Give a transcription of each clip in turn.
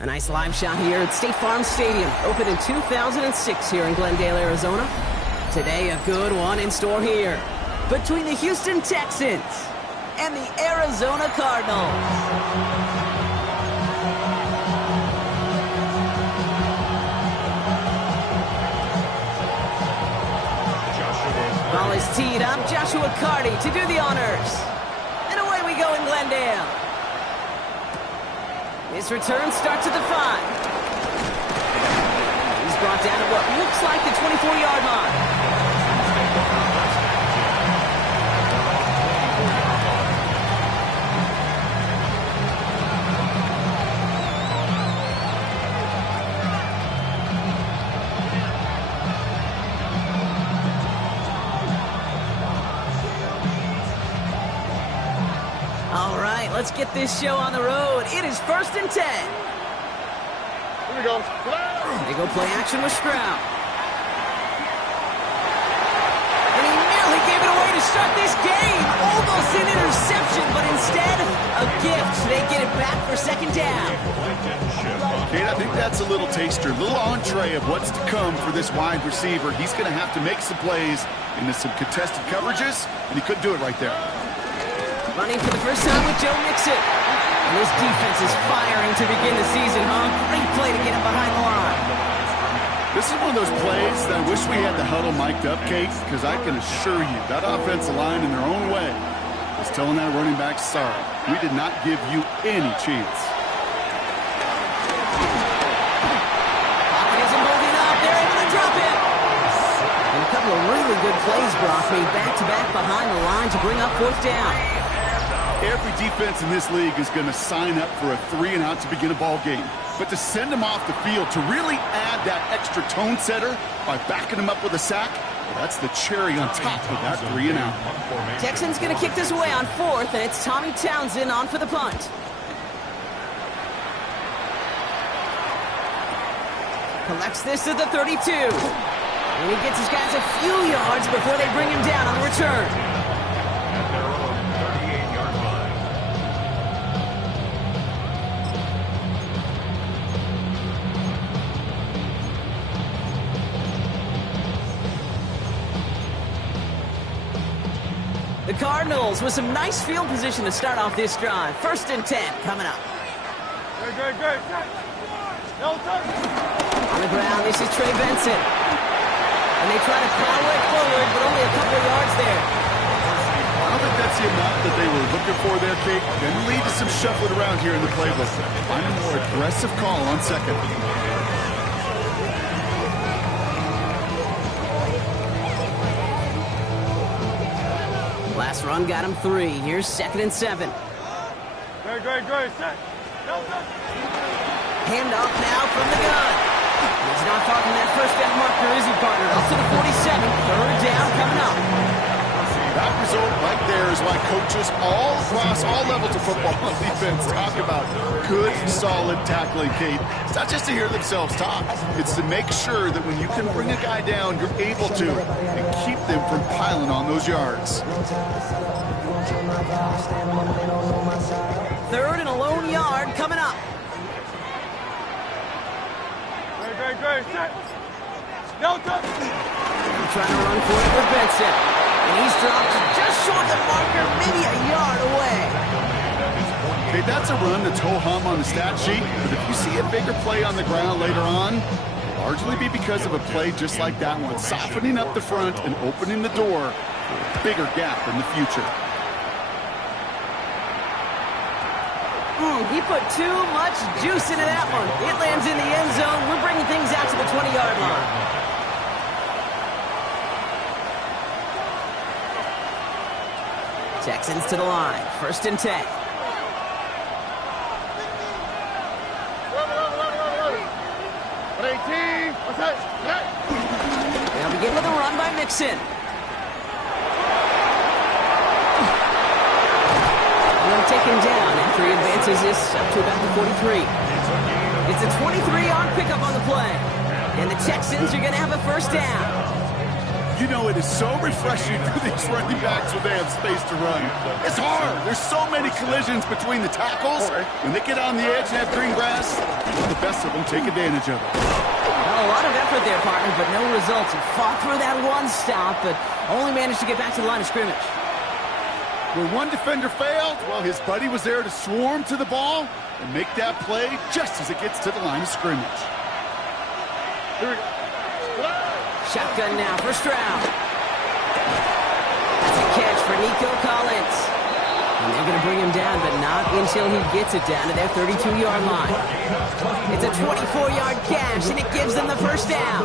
A nice live shot here at State Farm Stadium, opened in 2006 here in Glendale, Arizona. Today, a good one in store here between the Houston Texans and the Arizona Cardinals. Ball is teed up. Joshua Carty to do the honors. And away we go in Glendale. This return starts at the 5. He's brought down at what looks like the 24-yard line. All right, let's get this show on the road. It is 1st and 10. Here we go. They go play action with Stroud. And he nearly gave it away to start this game. Almost an interception, but instead, a gift. They get it back for 2nd down. Kate, I think that's a little taster, a little entree of what's to come for this wide receiver. He's going to have to make some plays into some contested coverages, and he couldn't do it right there. Running for the first time with Joe Mixon. And this defense is firing to begin the season, huh? Great play to get him behind the line. This is one of those plays that I wish we had the huddle mic'd up, Kate, because I can assure you that offensive line in their own way is telling that running back, sorry, we did not give you any chance. Pocket isn't holding up. They're able to drop it. And a couple of really good plays, Brock, made back-to-back behind the line to bring up 4th down. Every defense in this league is going to sign up for a 3-and-out to begin a ball game. But to send them off the field, to really add that extra tone setter by backing them up with a sack, well, that's the cherry on top of that 3-and-out. Texans going to kick this away on 4th, and it's Tommy Townsend on for the punt. Collects this at the 32. And he gets his guys a few yards before they bring him down on the return. The Cardinals with some nice field position to start off this drive. 1st and 10 coming up. Great. On the ground, this is Trey Benson. And they try to power it forward, but only a couple of yards there. I don't think that's the amount that they were looking for there, Kate. Going to lead to some shuffling around here in the playbook. Find a more aggressive call on 2nd. Last run got him 3. Here's 2nd and 7. Great. Hand off now from the gun. He's not far from that first down marker, is he, partner? Up to the 47. 3rd down coming up. That result right there is why coaches all across all levels of football defense talk about good, solid tackling, Kate. It's not just to hear themselves talk. It's to make sure that when you can bring a guy down, you're able to and keep them from piling on those yards. 3rd and a lone yard coming up. Great. Trying to run for it with Benson. And he's dropped just short of the marker, maybe a yard away. Okay, that's a run that's ho-hum on the stat sheet, but if you see a bigger play on the ground later on, it'll largely be because of a play just like that one, softening up the front and opening the door for a bigger gap in the future. He put too much juice into that one. It lands in the end zone. We're bringing things out to the 20-yard line. Texans to the line. 1st and 10. They'll begin with a run by Mixon. Taken down after he advances this up to about the 43. It's a 23-yard pickup on the play. And the Texans are going to have a 1st down. You know, it is so refreshing for these running backs when they have space to run. It's hard. There's so many collisions between the tackles. When they get on the edge and have green grass, the best of them take advantage of it. Well, a lot of effort there, partner, but no results. He fought through that one stop, but only managed to get back to the line of scrimmage. Where one defender failed, well, his buddy was there to swarm to the ball and make that play just as it gets to the line of scrimmage. Here we go. Shotgun now, first round. That's a catch for Nico Collins. And they're going to bring him down, but not until he gets it down to their 32-yard line. It's a 24-yard catch, and it gives them the first down.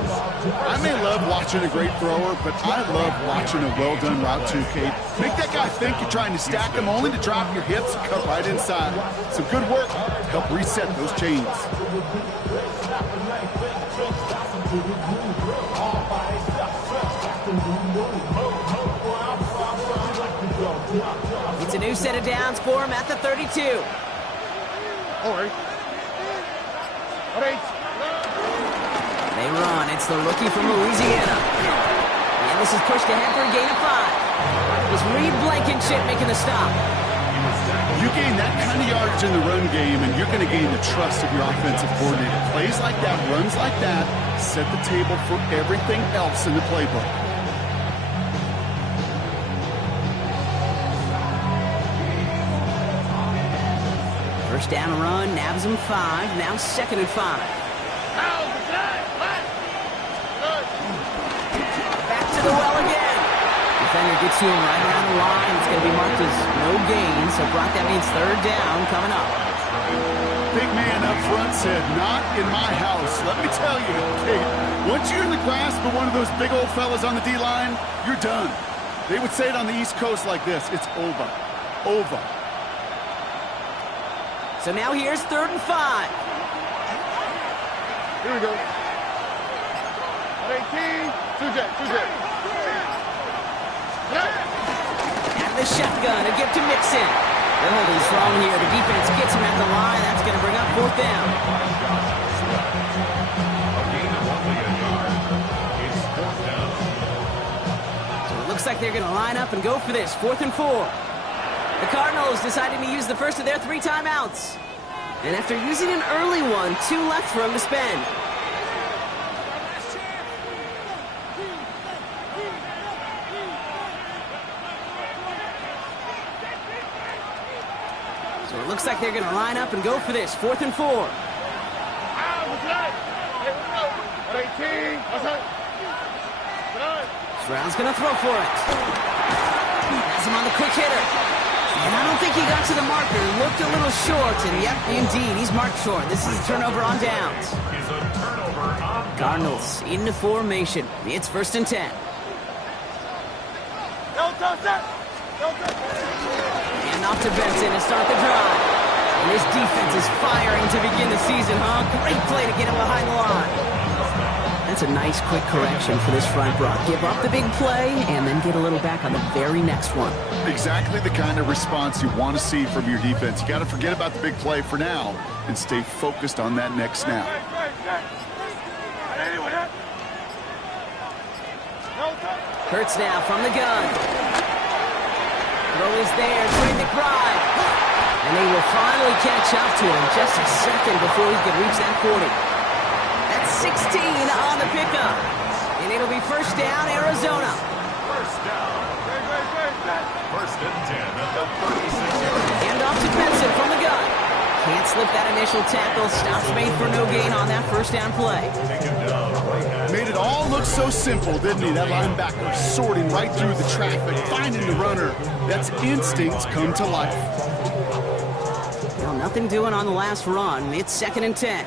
I may love watching a great thrower, but I love watching a well-done route too, Kate. Make that guy think you're trying to stack him only to drop your hips and cut right inside. Some good work to help reset those chains. It's a new set of downs for him at the 32. They run. It's the rookie from Louisiana. And this is pushed ahead for a gain of 5. It was Reed Blankenship making the stop. You gain that kind of yardage in the run game, and you're going to gain the trust of your offensive coordinator. Plays like that, runs like that, set the table for everything else in the playbook. First down run, nabs him 5. Now 2nd and 5. Back to the well again. Defender gets to him right around the line. It's going to be marked as no gain. So Brock, that means 3rd down coming up. Big man up front said, not in my house. Let me tell you, Kate, once you're in the grasp of one of those big old fellas on the D-line, you're done. They would say it on the East Coast like this. It's over. Over. So now here's 3rd and 5. Here we go. 18, 2J. And the shotgun, a gift to Mixon. They're holding strong here. The defense gets him at the line. That's going to bring up 4th down. So it looks like they're going to line up and go for this. 4th and 4. The Cardinals decided to use the first of their 3 timeouts. And after using an early one, 2 left for him to spend. So it looks like they're going to line up and go for this. 4th and 4. Stroud's going to throw for it. Has him on the quick hitter. And I don't think he got to the marker. Looked a little short, and yep, indeed, he's marked short. This is a turnover on downs. Cardinals into formation. It's 1st and 10. And off to Benson to start the drive. And this defense is firing to begin the season, huh? Great play to get him behind the line. That's a nice quick correction for this front, Brock. Give up the big play and then get a little back on the very next one. Exactly the kind of response you want to see from your defense. You got to forget about the big play for now and stay focused on that next snap. Hurts now from the gun. Throw is there. Trey McBride. And they will finally catch up to him just a second before he can reach that 40. 16 on the pickup. And it'll be 1st down, Arizona. 1st down. 1st and 10 at the 36-yard line. Hand off to Benson from the gun. Can't slip that initial tackle. Stops made for no gain on that 1st down play. Made it all look so simple, didn't he? That linebacker sorting right through the traffic, finding the runner. That's instincts come to life. Well, nothing doing on the last run. It's 2nd and 10.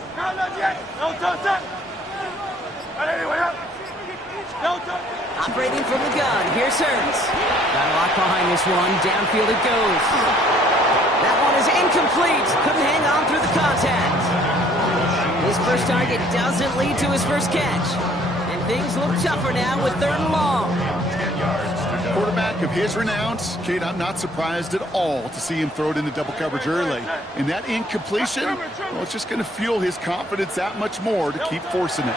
Operating from the gun. Here's Hurts. Got a lot behind this one. Downfield it goes. That one is incomplete. Couldn't hang on through the contact. His first target doesn't lead to his first catch. And things look tougher now with 3rd and long. Quarterback of his renown, Kate, I'm not surprised at all to see him throw it into double coverage early. And that incompletion, well, it's just going to fuel his confidence that much more to keep forcing it.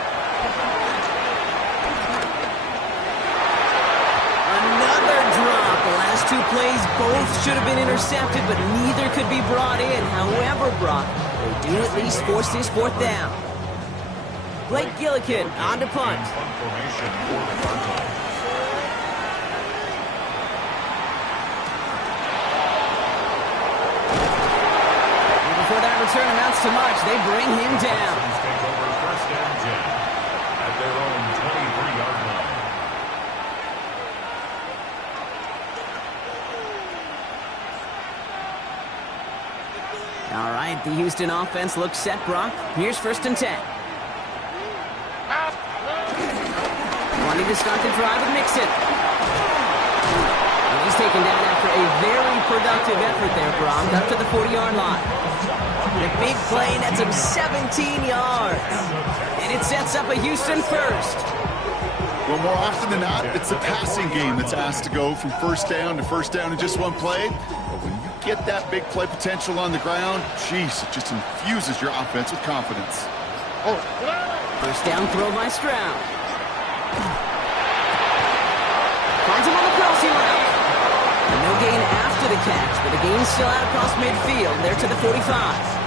two plays both should have been intercepted, but neither could be brought in. However, Brock, they do at least force this fourth down. Blake Gillikin on to punt. Before that return amounts to much, they bring him down. Take over first and 10 at their own 23-yard line. All right, the Houston offense looks set, Brock. Here's first and 10. Wanting to start the drive with Mixon. And he's taken down after a very productive effort there, Brock, up to the 40-yard line. The big play nets him 17 yards. And it sets up a Houston first. Well, more often than not, it's the passing game that's asked to go from first down in just one play. But when you get that big play potential on the ground, geez, it just infuses your offense with confidence. First down throw by Stroud. Finds him on the crossing route. No gain after the catch, but the gain still out across midfield. There to the 45.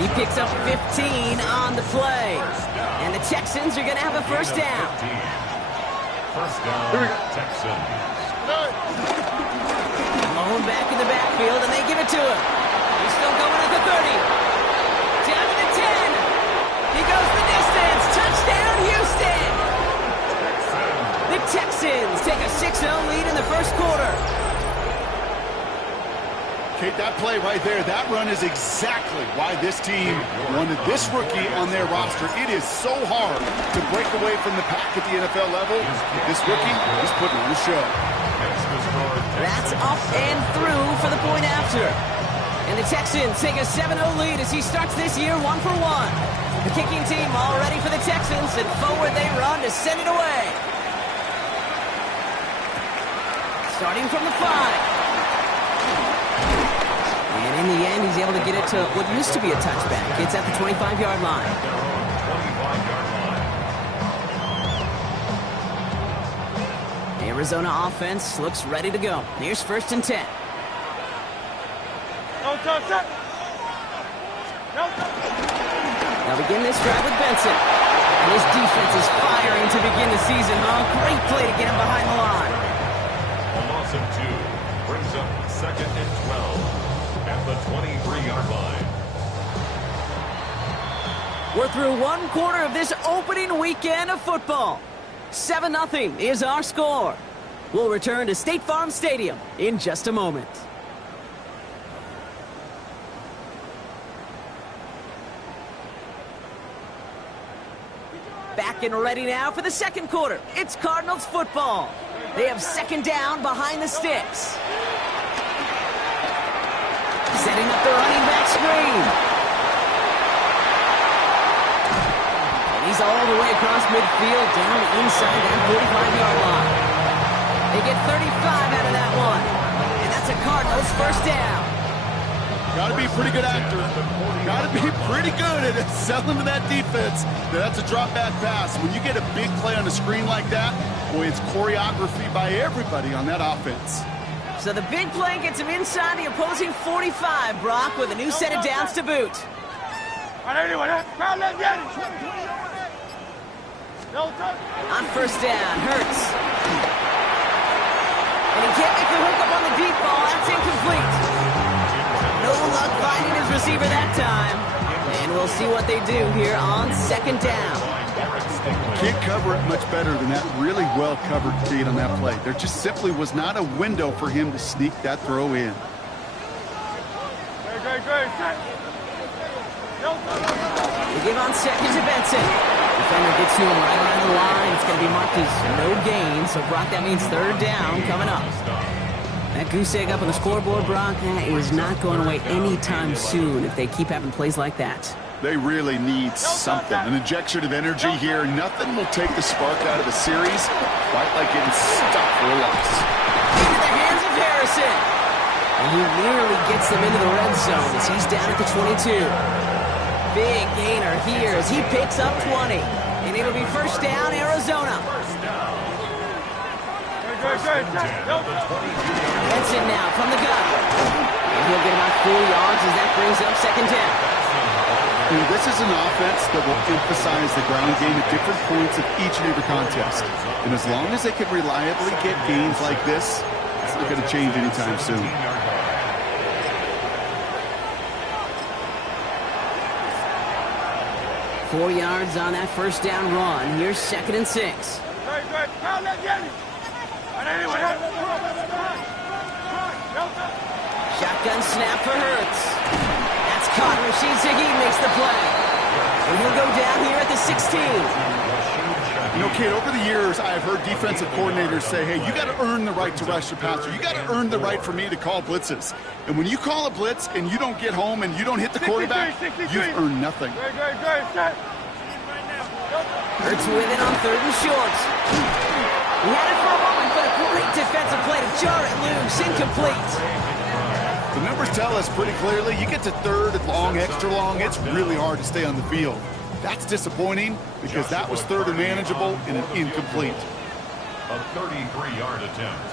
He picks up 15 on the play. And the Texans are going to have a first down. First down, Texans. Malone back in the backfield, and they give it to him. He's still going at the 30. Down to the 10. He goes the distance. Touchdown, Houston. The Texans take a 6-0 lead in the first quarter. Kate, that play right there, that run is exactly why this team wanted this rookie on their roster. It is so hard to break away from the pack at the NFL level. This rookie is putting on a show. That's up and through for the point after. And the Texans take a 7-0 lead as he starts this year 1 for 1. The kicking team all ready for the Texans, and forward they run to send it away. Starting from the 5. And in the end, he's able to get it to what used to be a touchback. It's at the 25-yard line. Arizona offense looks ready to go. Here's first and 10. They'll begin this drive with Benson. And his defense is firing to begin the season, huh? Great play to get him behind the line. A loss of 2 brings up second and 12 at the 23-yard line. We're through one quarter of this opening weekend of football. 7-0 is our score. We'll return to State Farm Stadium in just a moment. Back and ready now for the second quarter. It's Cardinals football. They have second down behind the sticks. Setting up the running back screen. And he's all the way across midfield, down inside that 45-yard line. They get 35 out of that one. And that's a Cardinals first down. Got to be a pretty good actor. Got to be pretty good at selling to that defense. Now, that's a drop-back pass. When you get a big play on the screen like that, boy, it's choreography by everybody on that offense. So the big play gets him inside the opposing 45, Brock, with a new set of downs to boot. On first down, Hurts. And he can't make the hook up on the deep ball. That's incomplete. No luck finding his receiver that time. And we'll see what they do here on second down. Can't cover it much better than that really well-covered feed on that play. There just simply was not a window for him to sneak that throw in. They give on second to Benson. Defender gets to him right around the line. It's going to be marked as no gain. So, Brock, that means third down coming up. That goose egg up on the scoreboard, Brock, that is not going away anytime soon if they keep having plays like that. They really need something, an injection of energy here. Nothing will take the spark out of the series quite like getting stuck for a loss. Into the hands of Harrison. And he nearly gets them into the red zone as he's down at the 22. Big gainer here as he picks up 20. And it'll be first down, Arizona. That's it now from the gun. And he'll get about 4 yards as that brings up second down. This is an offense that will emphasize the ground game at different points of each and every contest. And as long as they can reliably get gains like this, it's not going to change anytime soon. 4 yards on that first down run. Here's 2nd and 6. Shotgun snap for Hurts. That's caught. Rashid Shaheed makes the play. And he'll go down here at the 16. You know, Kate, over the years, I've heard defensive coordinators say, hey, you got to earn the right to rush the passer. You got to earn the right for me to call blitzes. And when you call a blitz and you don't get home and you don't hit the quarterback, you've earned nothing. Hurts with it on 3rd and short. He had it for a moment, but a great defensive play to jar it loose. Incomplete. The numbers tell us pretty clearly, you get to 3rd and long, extra long, it's really hard to stay on the field. That's disappointing because that was 3rd and manageable and an incomplete. A 33-yard attempt.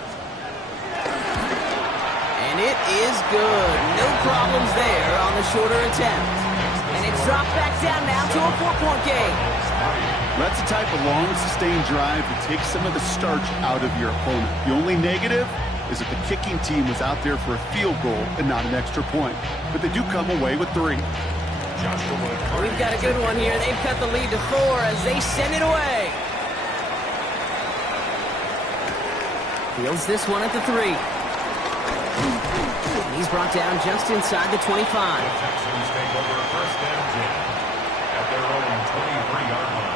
And it is good. No problems there on the shorter attempt. And it's dropped back down now to a 4-point game. That's the type of long, sustained drive that takes some of the starch out of your opponent. The only negative is that the kicking team was out there for a field goal and not an extra point. But they do come away with 3. We've got a good one here. They've cut the lead to 4 as they send it away. Fields this one at the 3. And he's brought down just inside the 25. Texans take over 1st and 10 at their own 23-yard line.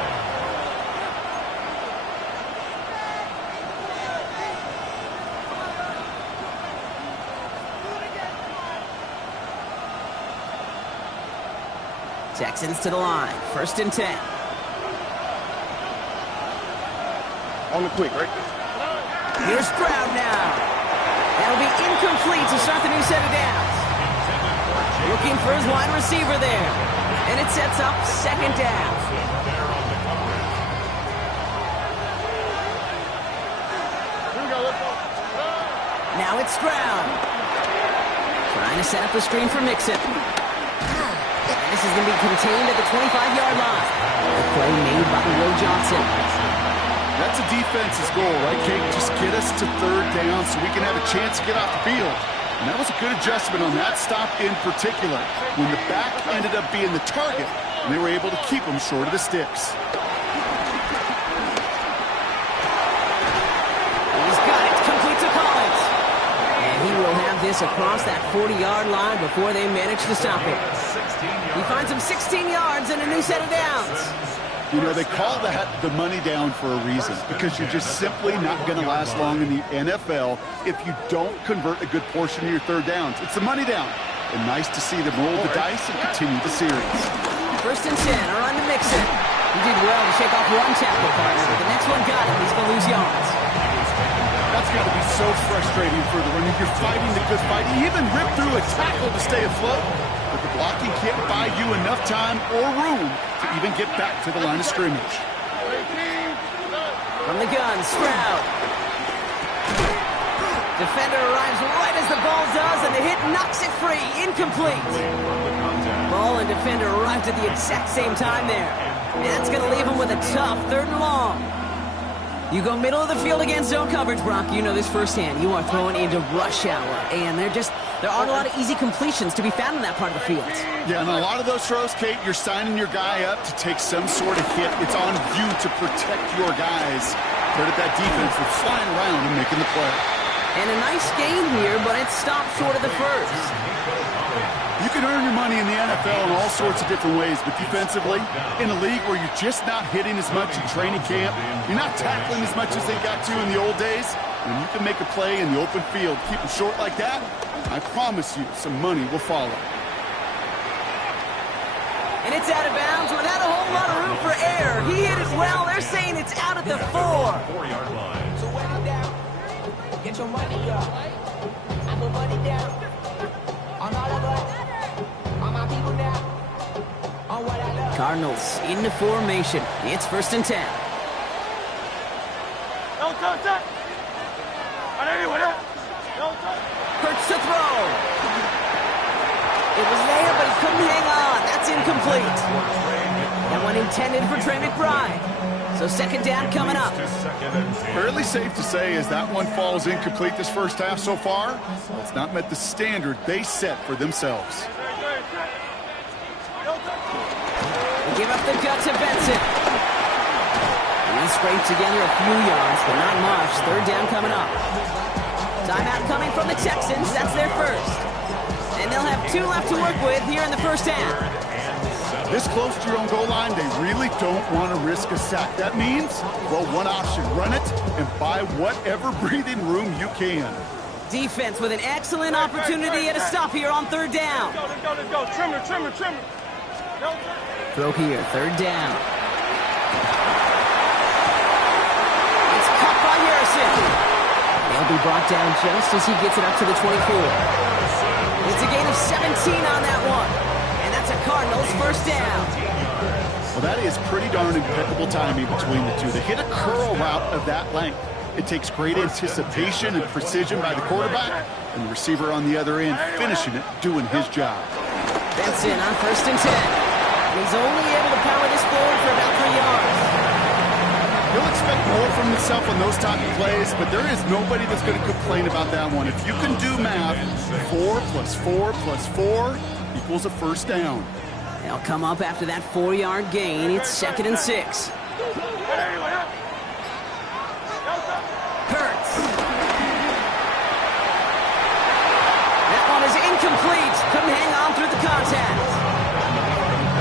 Texans to the line. 1st and 10. On the quick, right? Here's Stroud now. That'll be incomplete to start the new set of downs. Looking for his wide receiver there. And it sets up 2nd down. Now it's Stroud. Trying to set up the screen for Mixon. And this is going to be contained at the 25-yard line. The play made by Will Johnson. That's a defense's goal, right, Kate? Just get us to 3rd down so we can have a chance to get off the field. And that was a good adjustment on that stop in particular, when the back ended up being the target, and they were able to keep him short of the sticks. He's got it. Complete to Collins. And he will have this across that 40-yard line before they manage to stop him. He finds him 16 yards and a new set of downs. You know, they call that the money down for a reason, because you're just simply not going to last long in the NFL if you don't convert a good portion of your 3rd downs. It's the money down. And nice to see them roll the dice and continue the series. 1st and 10, a run to Mixon. He did well to shake off one tackle partner, but the next one got him. He's going to lose yards. That's got to be so frustrating for the runner. You're fighting the good fight. He even ripped through a tackle to stay afloat. But the blocking can't buy you enough time or room to even get back to the line of scrimmage. From the gun, Stroud. Defender arrives right as the ball does, and the hit knocks it free. Incomplete. Ball and defender arrived at the exact same time there. And that's going to leave him with a tough 3rd and long. You go middle of the field against zone coverage, Brock. You know this firsthand. You are throwing into rush hour, and there aren't a lot of easy completions to be found in that part of the field. Yeah, and a lot of those throws, Kate, you're signing your guy up to take some sort of hit. It's on you to protect your guys. Credit that defense for flying around and making the play. And a nice game here, but it stopped short of the 1st. You can earn your money in the NFL in all sorts of different ways, but defensively, in a league where you're just not hitting as much in training camp, you're not tackling as much as they got to in the old days, when you can make a play in the open field, keep them short like that, I promise you some money will follow. And it's out of bounds without a whole lot of room for error. He hit it well. They're saying it's out at the 4. 4-yard line. So when I'm down, get your money up. I put money down. On all of us. On my people now. On what I love. Cardinals into formation. It's 1st and 10. Hurts to throw. It was there, but he couldn't hang on. That's incomplete. That one intended for Trey McBride. So second down coming up. Fairly safe to say as that one falls incomplete this first half so far, it's not met the standard they set for themselves. They give up the gut to Benson. He scraped together a few yards, but not much. Third down coming up. Timeout coming from the Texans. That's their first. And they'll have 2 left to work with here in the first half. This close to your own goal line, they really don't want to risk a sack. That means, well, one option, run it and buy whatever breathing room you can. Defense with an excellent opportunity at a stop here on third down. Let's go. Trimmer. Throw here, third down. It's caught by Harrison. They'll be brought down just as he gets it up to the 24. It's a gain of 17 on that one. And that's a Cardinals first down. Well, that is pretty darn impeccable timing between the two. They hit a curl route of that length. It takes great anticipation and precision by the quarterback, and the receiver on the other end finishing it, doing his job. Benson on first and 10. And he's only able to power this forward for about 3 yards. He'll expect more from himself on those type of plays, but there is nobody that's going to complain about that one. If you can do math, 4 + 4 + 4 equals a first down. They'll come up after that 4-yard gain. It's second and 6. Hurts. That one is incomplete. Couldn't hang on through the contact.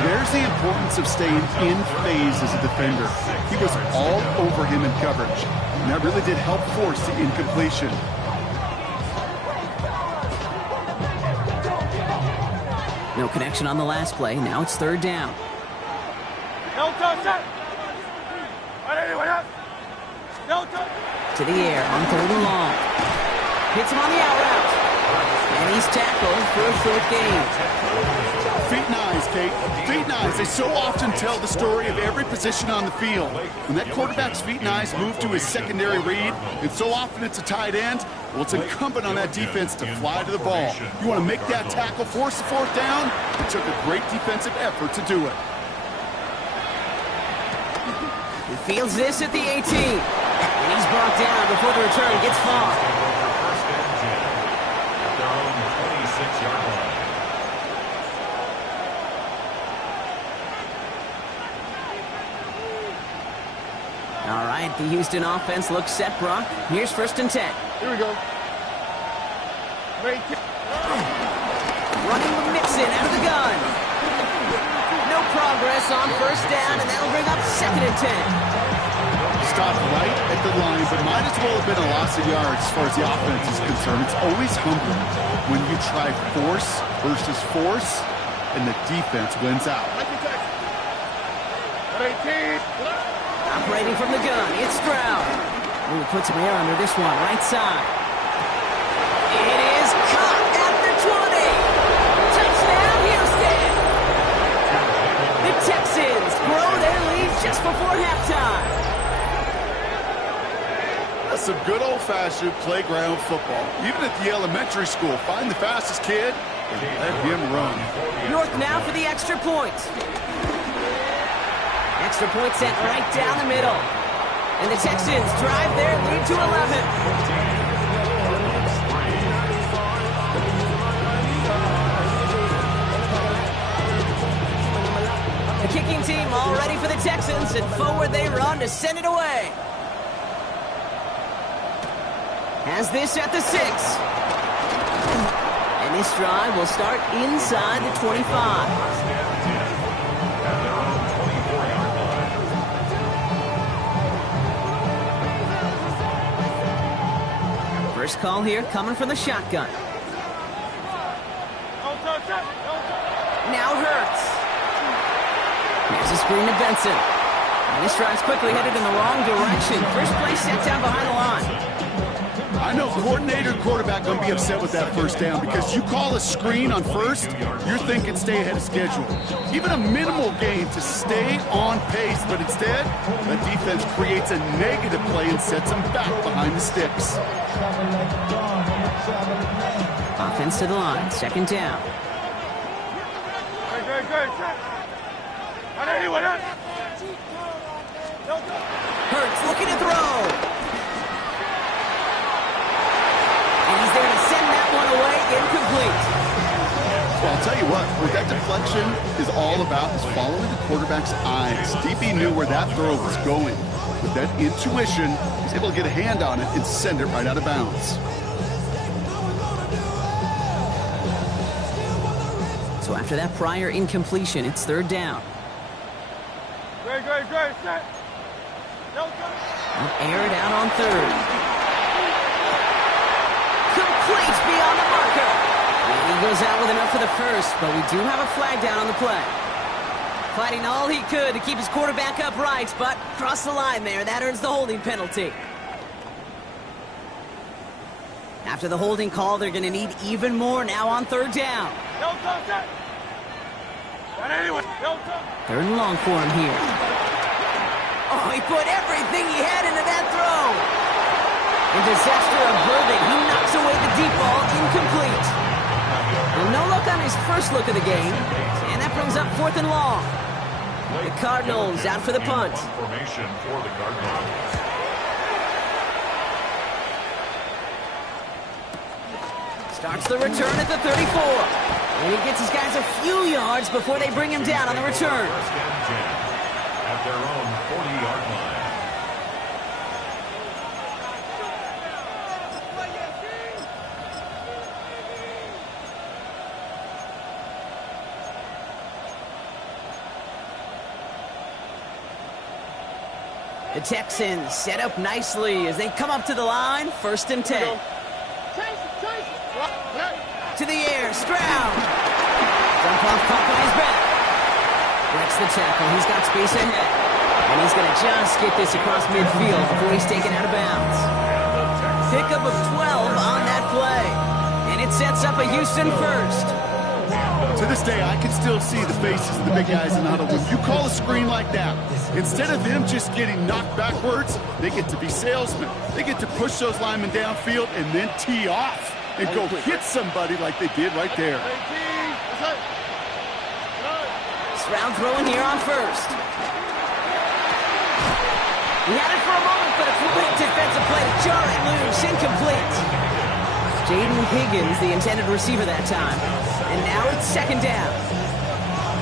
There's the importance of staying in phase as a defender. He was all over him in coverage, and that really did help force the incompletion. No connection on the last play. Now it's third down. To the air on third and long. Hits him on the out route. And he's tackled for a short gain. Feet and eyes, Kate. Feet and eyes. They so often tell the story of every position on the field. When that quarterback's feet and eyes move to his secondary read, and so often it's a tight end, well, it's incumbent on that defense to fly to the ball. You want to make that tackle, force the fourth down? It took a great defensive effort to do it. He fields this at the 18. And he's brought down before the return gets far. First and 10 at their own 26-yard line. All right, the Houston offense looks set, Brock. Here's first and 10. Here we go. Running with Mixon out of the gun. No progress on first down, and that'll bring up second and 10. Stopped right at the line, but might as well have been a loss of yards as far as the offense is concerned. It's always humbling when you try force versus force, and the defense wins out. Operating from the gun, it's Stroud. Ooh, puts some air under this one, right side. It is caught at the 20. Touchdown, Houston. The Texans grow their lead just before halftime. That's some good old-fashioned playground football. Even at the elementary school, find the fastest kid and let him run. North now for the extra point. Extra point sent right down the middle. And the Texans drive their lead to 11. The kicking team all ready for the Texans, and forward they run to send it away. Has this at the 6. And this drive will start inside the 25. First call here coming from the shotgun. Now Hurts. Here's a screen to Benson. And this drive's quickly headed in the wrong direction. First play set down behind the line. I I know coordinator and quarterback going to be upset with that first down because you call a screen on first, you're thinking stay ahead of schedule. Even a minimal gain to stay on pace, but instead, the defense creates a negative play and sets them back behind the sticks. Offense to the line, second down. Hurts looking to throw. And he's there to send that one away, incomplete. Well, I'll tell you what that deflection is all about is following the quarterback's eyes. DB knew where that throw was going. With that intuition, he's able to get a hand on it and send it right out of bounds. So after that prior incompletion, it's third down. Great. Set. Air it out on third. Complete beyond the marker. And he goes out with enough for the first, but we do have a flag down on the play. Fighting all he could to keep his quarterback upright, but crossed the line there. That earns the holding penalty. After the holding call, they're going to need even more now on third down. Third and long for him here. Oh, he put everything he had into that throw. And disaster averted. He knocks away the deep ball, incomplete. Well, no luck on his first look of the game. And that brings up fourth and long. The Cardinals out for the punt. Formation for the Cardinals. Starts the return at the 34. And he gets his guys a few yards before they bring him down on the return. First and 10 at their own 40-yard line. The Texans set up nicely as they come up to the line, first and 10. To the air, Stroud. Dump off caught by his back. Breaks the tackle. He's got space ahead. And he's going to just get this across midfield before he's taken out of bounds. Pickup of 12 on that play. And it sets up a Houston first. To this day, I can still see the faces of the big guys in the huddle. When you call a screen like that, instead of them just getting knocked backwards, they get to be salesmen. They get to push those linemen downfield and then tee off and go hit somebody like they did right there. Stroud throwing here on first. He had it for a moment, but a quick defensive play to jar it loose, incomplete. Jaden Higgins, the intended receiver that time. And now it's second down.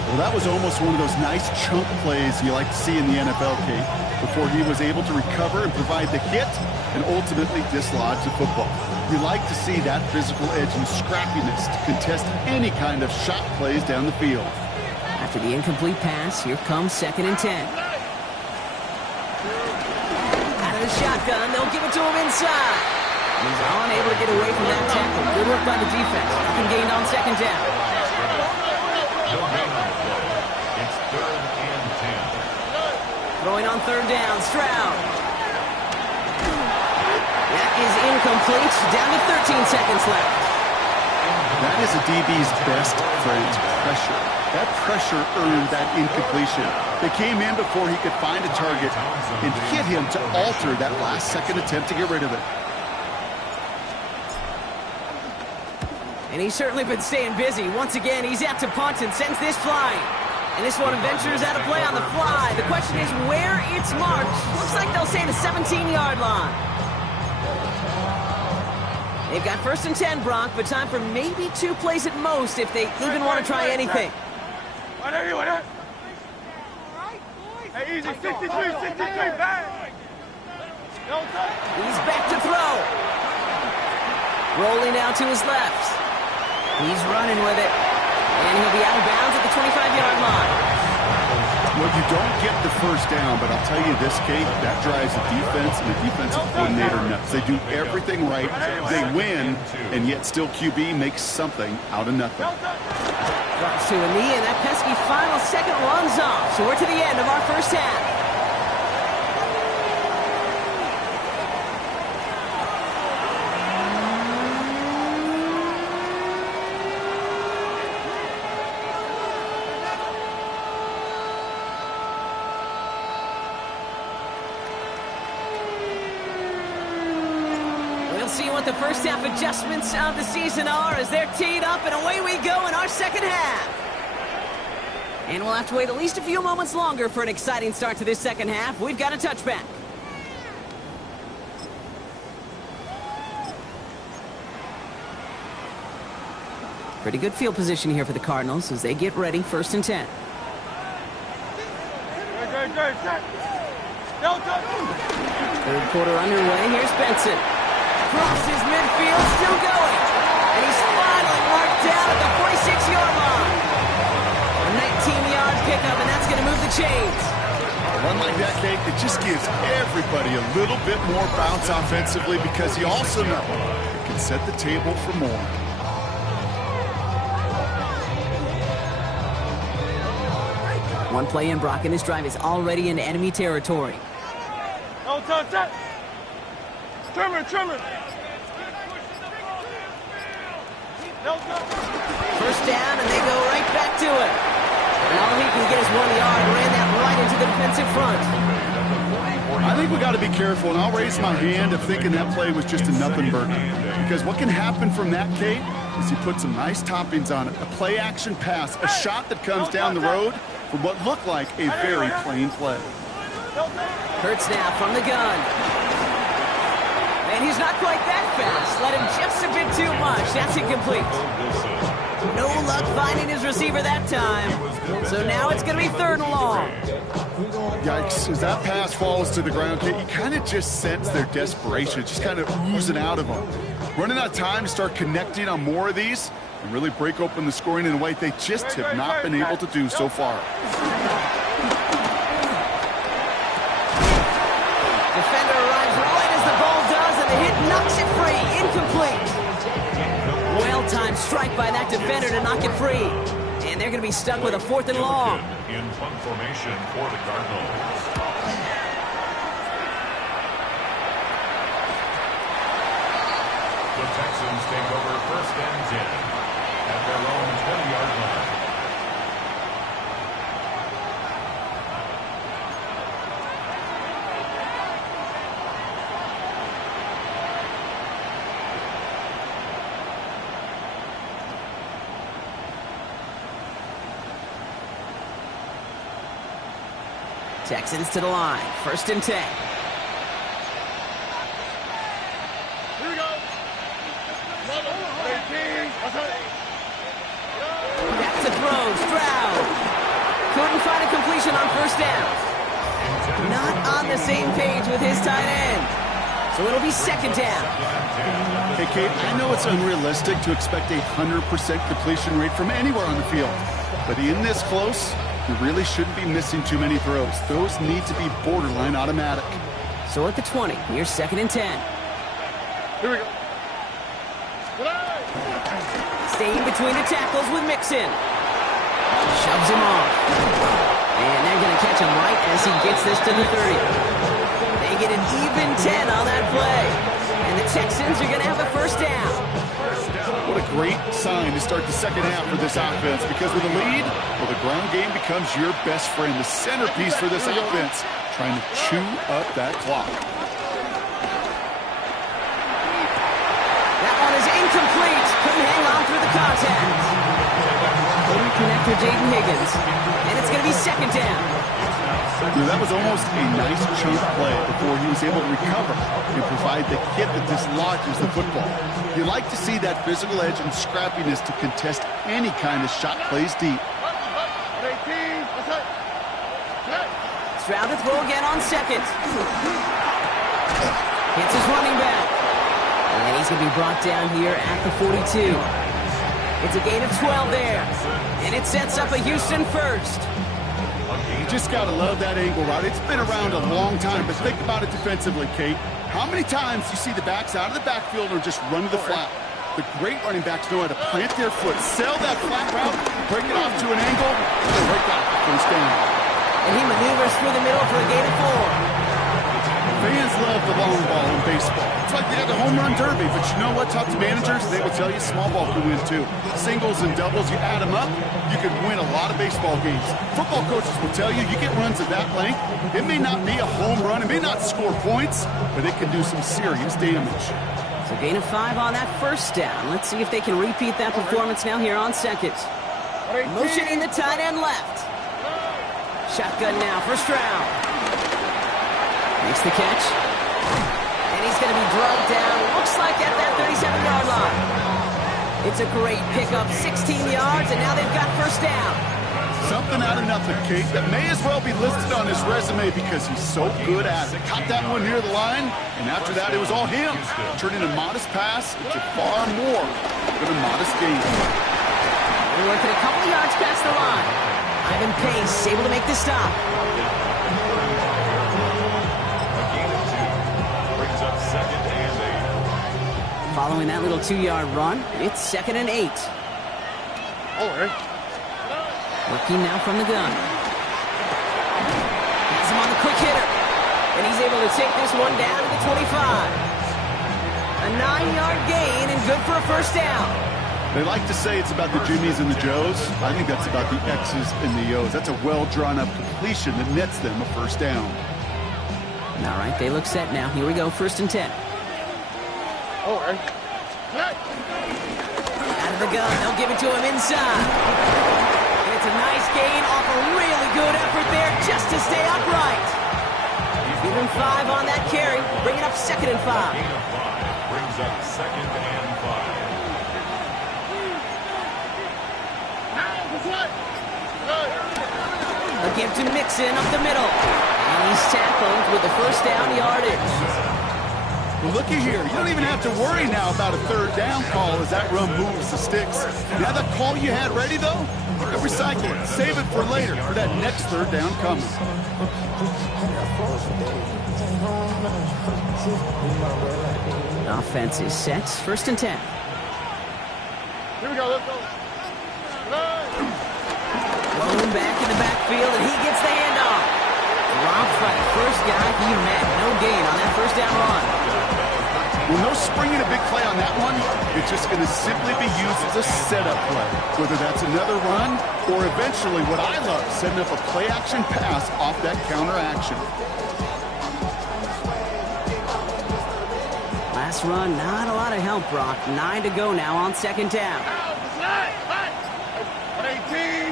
Well, that was almost one of those nice chunk plays you like to see in the NFL, Kate, before he was able to recover and provide the hit and ultimately dislodge the football. You like to see that physical edge and scrappiness to contest any kind of shot plays down the field. After the incomplete pass, here comes second and 10. Out of the shotgun, they'll give it to him inside. He's unable to get away from that tackle. Good work by the defense. Nothing gained on second down. No gain on the play. It's third and 10. Throwing on third down, Stroud. That is incomplete. Down to 13 seconds left. That is a DB's best friend, pressure. That pressure earned that incompletion. They came in before he could find a target and hit him to alter that last-second attempt to get rid of it. And he's certainly been staying busy. Once again, he's out to punt and sends this flying. And this one ventures out of play on the fly. The question is where it's marked. Looks like they'll say the 17-yard line. They've got first and 10, Brock, but time for maybe 2 plays at most if they even want to try anything. Hey, easy, 63, back. He's back to throw. Rolling out to his left. He's running with it. And he'll be out of bounds at the 25-yard line. Well, you don't get the first down, but I'll tell you this, Kate, that drives the defense and the defensive coordinator nuts. They do everything right. They win, and yet still QB makes something out of nothing. Drops to a knee, and that pesky final second runs off. So we're to the end of our first half. what the first half adjustments of the season are as they're teed up, and away we go in our second half. And we'll have to wait at least a few moments longer for an exciting start to this second half. We've got a touchback. Pretty good field position here for the Cardinals as they get ready, 1st and 10. Third quarter underway. Here's Benson. Crosses midfield, still going. And he's finally marked down at the 46-yard line. A 19-yard pickup, and that's going to move the chains. A run like that, Kate, it just gives everybody a little bit more bounce offensively because you also know it can set the table for more. One play in, Brock, and his drive is already in enemy territory. No, touch. Trimmer. First down, and they go right back to it. And all he can get is 1 yard. Ran that right into the defensive front. I think we got to be careful, and I'll raise my hand of thinking that play was just a nothing burger. Because what can happen from that, Kate, is he put some nice toppings on it. A play-action pass, a shot that comes down the road for what looked like a very plain play. Hurts now from the gun. And he's not quite that fast. Let him just a bit too much. That's incomplete. No luck finding his receiver that time. So now it's going to be 3rd and long. Yikes. As that pass falls to the ground, Kate, you kind of just sense their desperation. Just kind of oozing out of them. Running out of time to start connecting on more of these and really break open the scoring in a way they just have not been able to do so far. Defender arrives right as the ball does, and the hit knocks it free. Incomplete. Well-timed strike by that defender to knock it free. And they're going to be stuck with a 4th and long. In punt formation for the Cardinals. The Texans take over 1st and 10 at their own 20-yard line. Texans to the line. 1st and 10. Here we go. Back to throw. Stroud. Couldn't find a completion on 1st down. Not on the same page with his tight end. So it'll be 2nd down. Hey, Kate, I know it's unrealistic to expect a 100% completion rate from anywhere on the field. But in this close, you really shouldn't be missing too many throws. Those need to be borderline automatic. So at the 20, here's 2nd and 10. Here we go. Staying between the tackles with Mixon. Shoves him off. And they're going to catch him right as he gets this to the 30. They get an even 10 on that play. And the Texans are going to have a 1st down. What a great sign to start the second half for this offense, because with a lead, well, the ground game becomes your best friend, the centerpiece for this offense, trying to chew up that clock. That one is incomplete. Couldn't hang on through the contact. Couldn't connect with Jaden Higgins. And it's going to be 2nd down. That was almost a nice chunk play before he was able to recover and provide the hit that dislodges the football. You like to see that physical edge and scrappiness to contest any kind of shot plays deep. Stroud to throw again on 2nd. Hits his running back. And he's going to be brought down here at the 42. It's a gain of 12 there. And it sets up a Houston 1st. You just got to love that angle route. It's been around a long time, but think about it defensively, Kate. How many times you see the backs out of the backfield or just run to the flat? The great running backs know how to plant their foot, sell that flat route, break it off to an angle, and break out the 1st down. And he maneuvers through the middle for a gain of 4. Fans love the long ball in baseball. It's like they got the home run derby, but you know what? Talk to managers, they will tell you small ball can win too. Singles and doubles, you add them up, you can win a lot of baseball games. Football coaches will tell you, you get runs of that length, it may not be a home run, it may not score points, but it can do some serious damage. So gain of 5 on that first down. Let's see if they can repeat that performance now here on second. Motioning the tight end left. Shotgun now, first round. Makes the catch. And he's going to be drugged down, looks like at that 37-yard line. It's a great pickup, 16 yards, and now they've got first down. Something out of nothing, Kate, that may as well be listed on his resume because he's so good at it. Caught that one near the line, and after that, it was all him. Turning a modest pass into far more than a modest gain. They're working a couple of yards past the line. Ivan Pace able to make the stop. Following that little 2-yard run, it's 2nd and 8. All right. Working now from the gun. Has him on the quick hitter. And he's able to take this one down to the 25. A 9-yard gain and good for a first down. They like to say it's about the Jimmies and the Joes. I think that's about the X's and the O's. That's a well-drawn-up completion that nets them a first down. All right, they look set now. Here we go, 1st and 10. All right. Out of the gun, they'll give it to him inside. And it's a nice gain off a really good effort there just to stay upright. Give him 5 on that carry, bringing up 2nd and 5. Brings up 2nd and 5. A give to Mixon up the middle. And he's tackled with the first down yardage. Well, looky here. You don't even have to worry now about a 3rd down call as that run moves the sticks. Now that call you had ready, though, don't recycle it. Save it for later, for that next 3rd down coming. Offense is set. 1st and 10. Here we go. Let's go. Thrown back in the backfield, and he gets the handoff. Dropped by the first guy he met. No gain on that first down run. Well, no springing a big play on that one. It's just going to simply be used as a setup play. Whether that's another run or eventually what I love, setting up a play-action pass off that counter action. Last run, not a lot of help, Brock. 9 to go now on 2nd down. 18.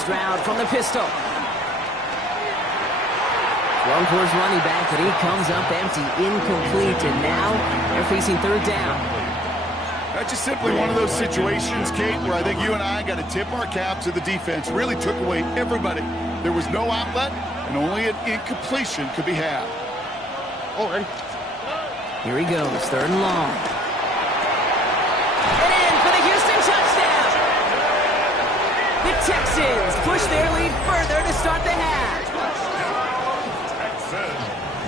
Stroud from the pistol. Thrown towards running back, and he comes up empty, incomplete, and now they're facing 3rd down. That's just simply one of those situations, Kate, where I think you and I got to tip our cap to the defense. Really took away everybody. There was no outlet, and only an incompletion could be had. All right. Here he goes, 3rd and long. And in for the Houston touchdown. The Texans push their lead further to start the half.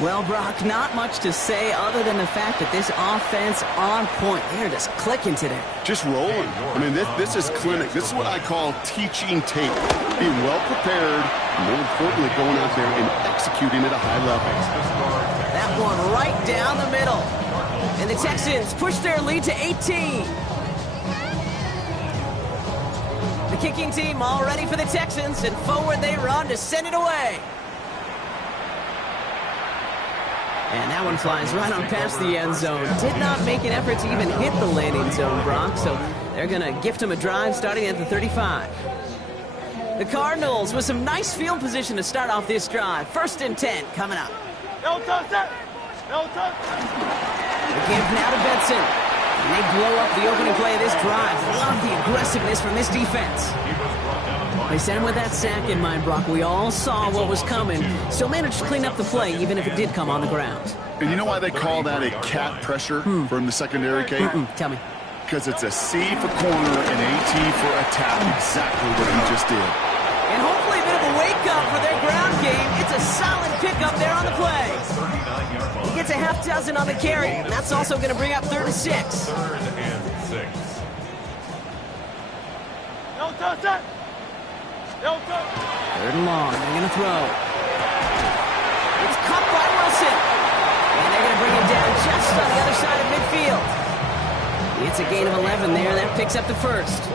Well, Brock, not much to say other than the fact that this offense on point. They're just clicking today. Just rolling. I mean, this is clinic. This is what I call teaching tape. Being well prepared, and more importantly, going out there and executing at a high level. That one right down the middle. And the Texans push their lead to 18. The kicking team all ready for the Texans, and forward they run to send it away. And that one flies right on past the end zone. Did not make an effort to even hit the landing zone, Brock, so they're going to gift him a drive starting at the 35. The Cardinals with some nice field position to start off this drive. 1st and 10 coming up. No touch that. No touch. The give now to Benson. And they blow up the opening play of this drive. Love the aggressiveness from this defense. They sent him with that sack in mind, Brock. We all saw what was coming. Still managed to clean up the play, even if it did come on the ground. And you know why they call that a cat pressure from the secondary, Kate? Tell me. Because it's a C for corner and a T for attack. Exactly what he just did. And hopefully a bit of a wake-up for their ground game. It's a solid pickup there on the play. He gets a half dozen on the carry, and that's also going to bring up 3rd and 6. 3rd and 6. No touch that. No touch. 3rd and long. They're going to throw. It's caught by Wilson. And they're going to bring him down just on the other side of midfield. It's a gain of 11 there. That picks up the 1st.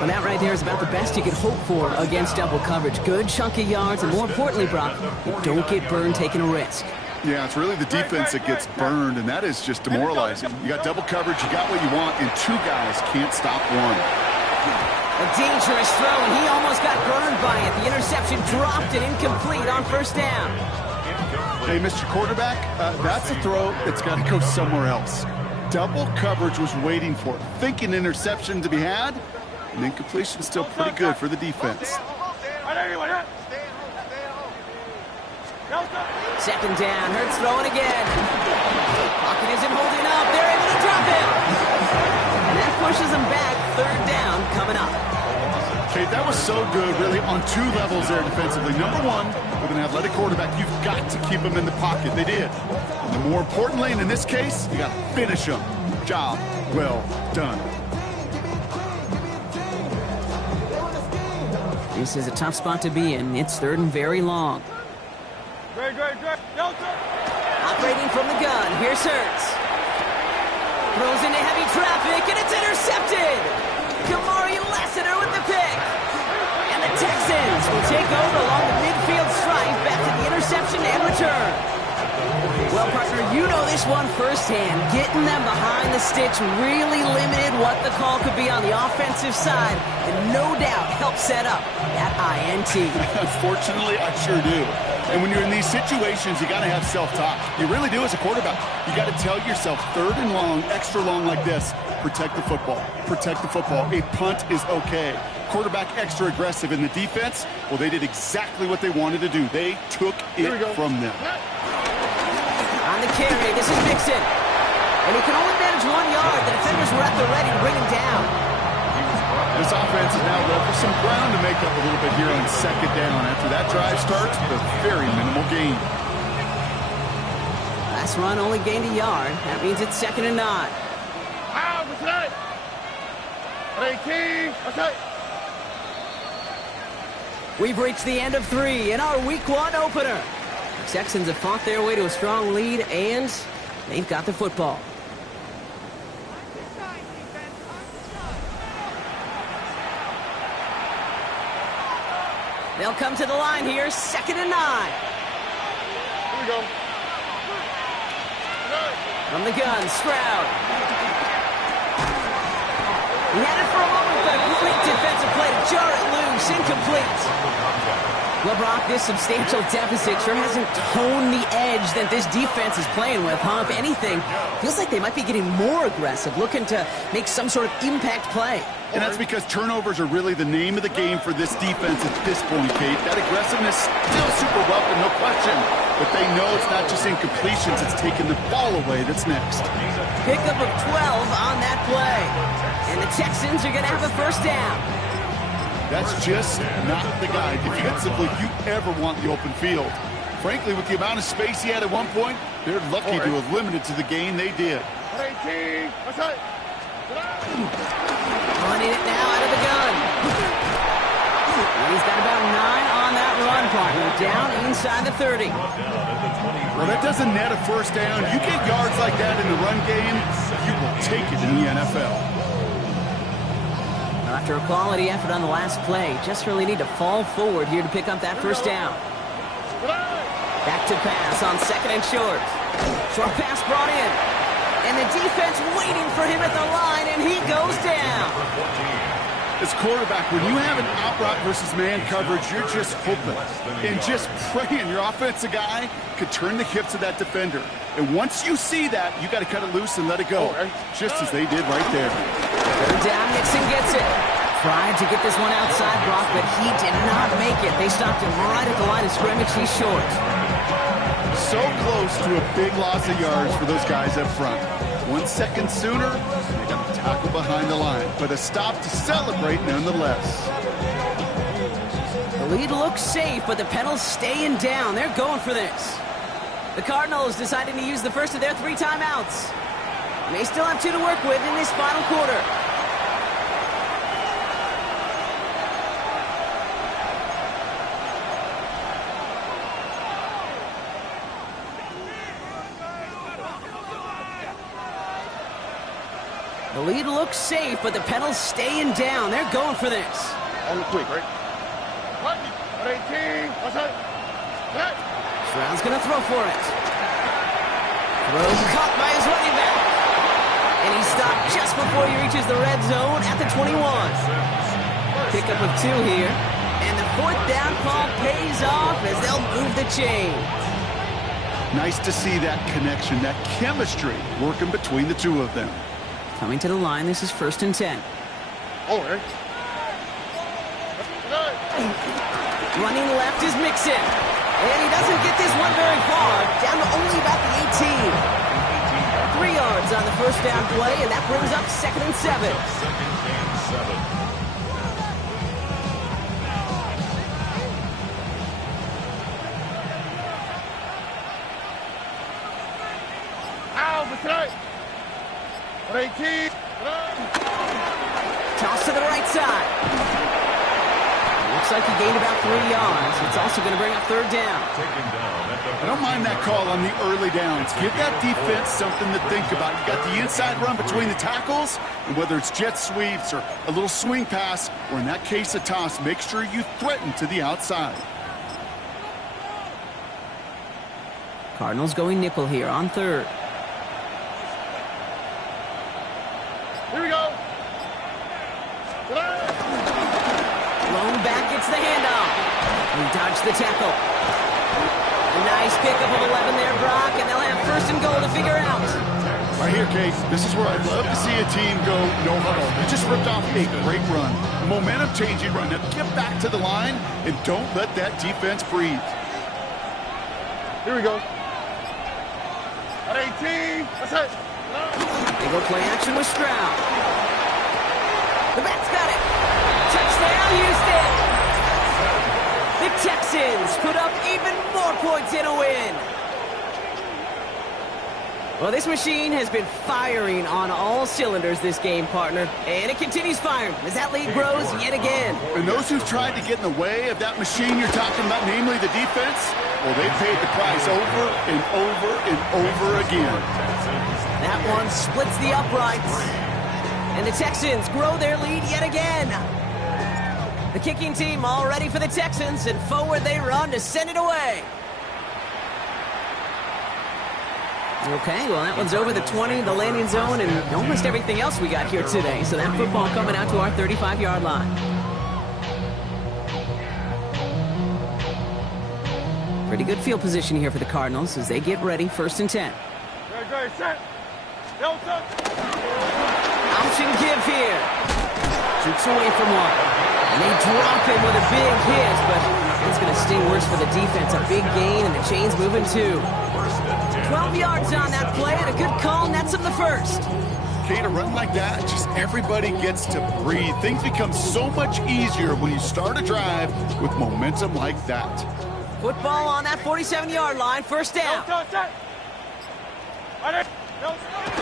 And that right there is about the best you could hope for against double coverage. Good chunk of yards, and more importantly, Brock, you don't get burned taking a risk. Yeah, it's really the defense that gets burned, and that is just demoralizing. You got double coverage, you got what you want, and two guys can't stop one. A dangerous throw, and he almost got burned by it. The interception dropped and incomplete on first down. Hey, Mr. Quarterback, that's a throw that's got to go somewhere else. Double coverage was waiting for it, thinking interception to be had, and incompletion still pretty good for the defense. Second down, Hurts throwing again. Pocket isn't holding up. They're able to drop him. And that pushes them back. Third down coming up. Okay, that was so good, really, on two levels there defensively. Number one, with an athletic quarterback, you've got to keep him in the pocket. They did. And more importantly, and in this case, you got to finish him. Job well done. This is a tough spot to be in. It's third and very long. Operating from the gun, here's Hurts. Throws into heavy traffic, and it's intercepted! Kamari Lassiter with the pick! And the Texans will take over along the midfield stripe back to the interception and return. Well, partner, you know this one firsthand. Getting them behind the sticks really limited what the call could be on the offensive side, and no doubt helped set up that INT. Unfortunately, I sure do. And when you're in these situations, you got to have self-talk. You really do as a quarterback. You got to tell yourself, third and long, extra long like this, protect the football. Protect the football. A punt is okay. Quarterback extra aggressive in the defense, well, they did exactly what they wanted to do. They took it from them. On the carry, this is Mixon. And he can only manage 1 yard. The defenders were at the ready to bring him down. This offense is now left for some ground to make up a little bit here on second down after that drive starts with a very minimal gain. Last run only gained a yard. That means it's 2nd and 9. We've reached the end of 3 in our Week 1 opener. The Texans have fought their way to a strong lead, and they've got the football. They'll come to the line here, 2nd and 9. Here we go. From the gun, Stroud. He had it for a moment, but a great defensive play to jar it loose, incomplete. Well, Brock, this substantial deficit sure hasn't toned the edge that this defense is playing with, huh? If anything, feels like they might be getting more aggressive, looking to make some sort of impact play. And that's because turnovers are really the name of the game for this defense at this point, Kate. That aggressiveness still super welcome, no question. But they know it's not just incompletions, it's taking the ball away that's next. Pickup of 12 on that play. And the Texans are going to have a first down. That's just not the guy defensively you ever want the open field. Frankly, with the amount of space he had at one point, they're lucky to have limited to the gain they did. Running it now out of the gun. And he's got about 9 on that run, partner. Down inside the 30. Well, that doesn't net a first down. You get yards like that in the run game, you will take it in the NFL. After a quality effort on the last play, just really need to fall forward here to pick up that first down. Back to pass on 2nd and short. Short pass brought in. And the defense waiting for him at the line, and he goes down. As quarterback, when you have an outright versus man coverage, you're just hoping and just praying your offensive guy could turn the hips of that defender. And once you see that, you got to cut it loose and let it go, just as they did right there. Third down, Nixon gets it. Tried to get this one outside, Brock, but he did not make it. They stopped him right at the line of scrimmage. He's short. So close to a big loss of yards for those guys up front. 1 second sooner, they got the tackle behind the line. But a stop to celebrate nonetheless. The lead looks safe, but the Penals staying down. They're going for this. The Cardinals deciding to use the first of their 3 timeouts. They still have 2 to work with in this final quarter. The lead looks safe, but the Penals staying down. They're going for this. On the quick, right? Stroud's going to throw for it. Throws caught by his running back. And he stopped just before he reaches the red zone at the 21. Pickup of 2 here. And the 4th down call pays off as they'll move the chain. Nice to see that connection, that chemistry working between the two of them. Coming to the line, this is 1st and 10. Running left is Mixon. And he doesn't get this one very far, down to only about the 18. 3 yards on the 1st down play, and that brings up 2nd and 7. 2nd and 7. Tonight. 18. Toss to the right side. Looks like he gained about 3 yards. It's also going to bring up 3rd down. Taken down at the I don't mind that call on the early downs. Give that defense something to think about. You got the inside run between the tackles, and whether it's jet sweeps or a little swing pass, or in that case a toss, make sure you threaten to the outside. Cardinals going nickel here on 3rd. Here we go. Lone back gets the handoff. He dodged the tackle. A nice pickup of 11 there, Brock, and they'll have 1st and goal to figure out. Right here, Case, this is where I'd love to see a team go no huddle. You just ripped off a great run. Momentum-changing run. Now get back to the line and don't let that defense breathe. Here we go. At 18. That's it. They go play action with Stroud. The back's got it. Touchdown, Houston. The Texans put up even more points in a win. Well, this machine has been firing on all cylinders this game, partner. And it continues firing as that lead grows yet again. And those who've tried to get in the way of that machine you're talking about, namely the defense, well, they paid the price over and over and over again. That one splits the uprights. And the Texans grow their lead yet again. The kicking team all ready for the Texans, and forward they run to send it away. Okay, well, that one's over the 20, the landing zone, and almost everything else we got here today. So that football coming out to our 35-yard line. Pretty good field position here for the Cardinals as they get ready, 1st and 10. Great, set. Delta. Option give here. Shoots away from one. And they drop him with a big hit, but it's going to sting worse for the defense. A big gain, and the chain's moving too. 12 yards on that play, and a good call nets him the 1st. Kate, a run like that, just everybody gets to breathe. Things become so much easier when you start a drive with momentum like that. Football on that 47-yard line, 1st down.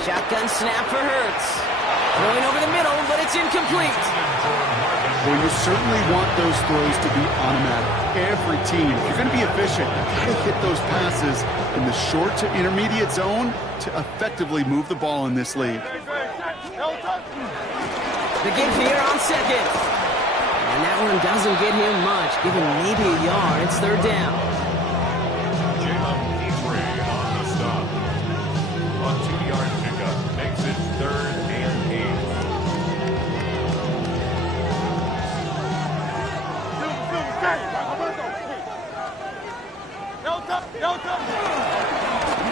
Shotgun snap for Hurts. Throwing over the middle, but it's incomplete. Well, you certainly want those throws to be automatic. Every team, if you're going to be efficient, you've got to hit those passes in the short to intermediate zone to effectively move the ball in this league. The give here on 2nd. And that one doesn't get him much, give him maybe a yard. It's 3rd down. on the stop. A 2-yard pickup makes it 3rd and 8.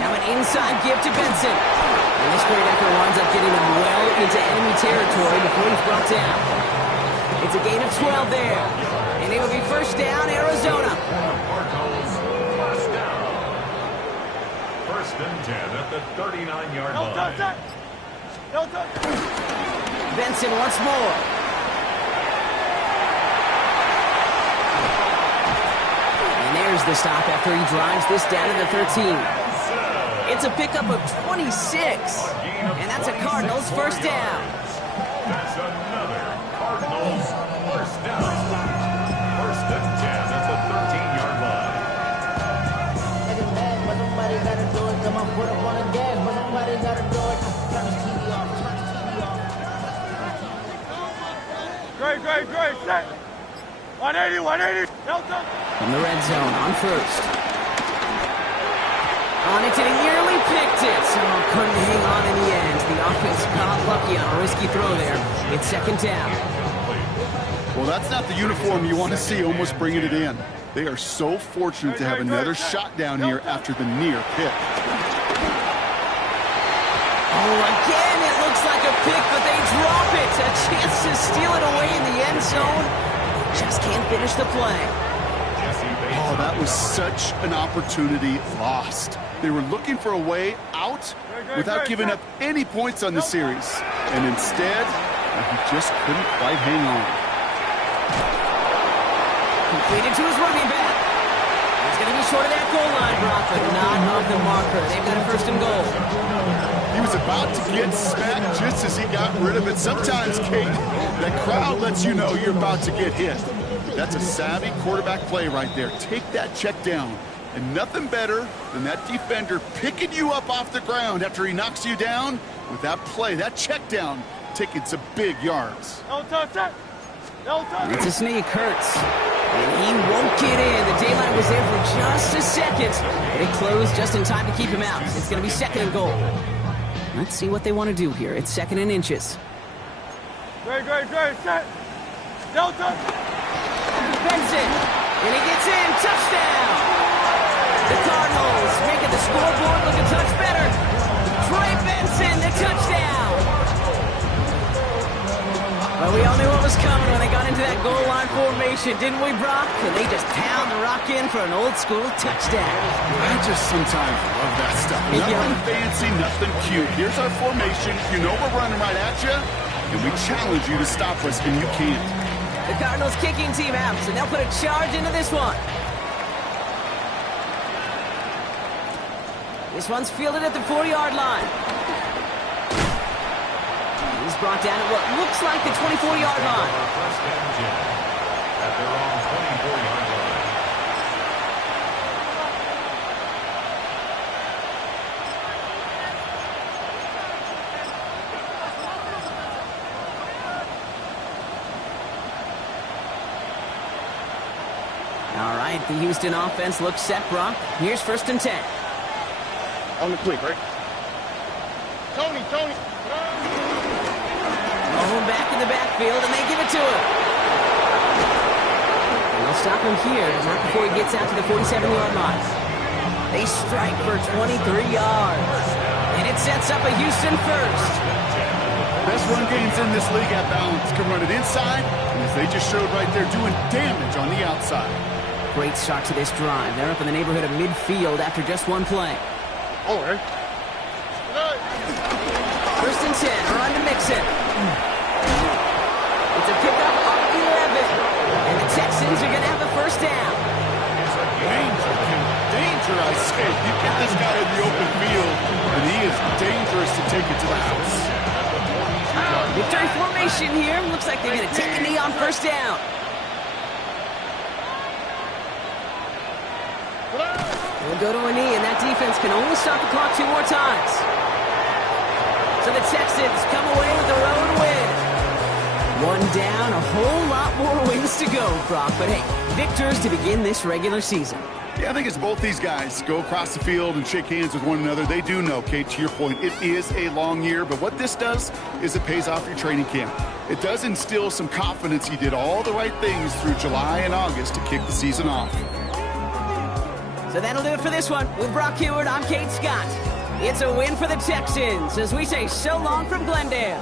Now an inside give to Benson. And this great effort winds up getting him well into enemy territory before he's brought down. It's a gain of 12 there. And it'll be 1st down, Arizona. Cardinals, 1st down. 1st and 10 at the 39-yard line. Benson once more. And there's the stop after he drives this down to the 13. It's a pickup of 26. And that's a Cardinals 1st down. That's another Cardinals 1st down. 1st and 10 at the 13-yard line. But somebody gotta do it. Come on, put up on the gas. But somebody gotta do it. Turn the TV off. Turn the TV off. Great. Set. 180. Delta. From the red zone on 1st. On it to the early picked it. Oh, couldn't hang on in the end. The offense got lucky on a risky throw there. It's second down. Well, that's not the uniform you want to see almost bringing it in. They are so fortunate to have another shot down here after the near pick. Oh, again, it looks like a pick, but they drop it. A chance to steal it away in the end zone. Just can't finish the play. Oh, that was such an opportunity lost. They were looking for a way out without giving up any points on the series. And instead, he just couldn't quite hang on. Completed to his running back. He's going to be short of that goal line, Brock, but not of the marker. They've got a first and goal. He was about to get smacked just as he got rid of it. Sometimes, Kate, that crowd lets you know you're about to get hit. That's a savvy quarterback play right there. Take that check down. And nothing better than that defender picking you up off the ground after he knocks you down with that play, that check down, taking some big yards. Don't touch it. Don't touch it. It's a sneak, Hurts. And he won't get in. The daylight was there for just a second. But it closed just in time to keep him out. It's going to be second and goal. Let's see what they want to do here. It's second and inches. Great, set. Don't touch it. Benson. And he gets in. Touchdown. The Cardinals making the scoreboard look a touch better. Trey Benson, the touchdown. Well, we all knew what was coming when they got into that goal line formation, didn't we, Brock? And they just pound the rock in for an old-school touchdown. I just sometimes love that stuff. Nothing fancy, nothing cute. Here's our formation. You know we're running right at you, and we challenge you to stop us, and you can't. The Cardinals kicking team out, so they'll put a charge into this one. This one's fielded at the 40-yard line. He's brought down at what looks like the 24-yard line. First and 10 at their own 24-yard line. All right, the Houston offense looks set, Brock. Here's first and 10. On the click, right? Tony. Home back in the backfield, and they give it to him. And they'll stop him here, but not before he gets out to the 47-yard line. They strike for 23 yards. And it sets up a Houston first. Best run games in this league at balance can run it inside, and as they just showed right there, doing damage on the outside. Great start to this drive. They're up in the neighborhood of midfield after just one play. All right. First and 10, run to Mixon. It's a pickup of 11. And the Texans are going to have a first down. Danger, I say. You get this guy in the open field, and he is dangerous to take it to the house. Victory formation here. Looks like they're going to take a knee on first down. We'll go to a knee, and that defense can only stop the clock 2 more times. So the Texans come away with the road win. One down, a whole lot more wins to go, Brock. But hey, victors to begin this regular season. Yeah, I think it's both these guys go across the field and shake hands with one another. They do know, Kate, to your point, it is a long year. But what this does is it pays off your training camp. It does instill some confidence you did all the right things through July and August to kick the season off. So that'll do it for this one. With Brock Heward, I'm Kate Scott. It's a win for the Texans as we say so long from Glendale.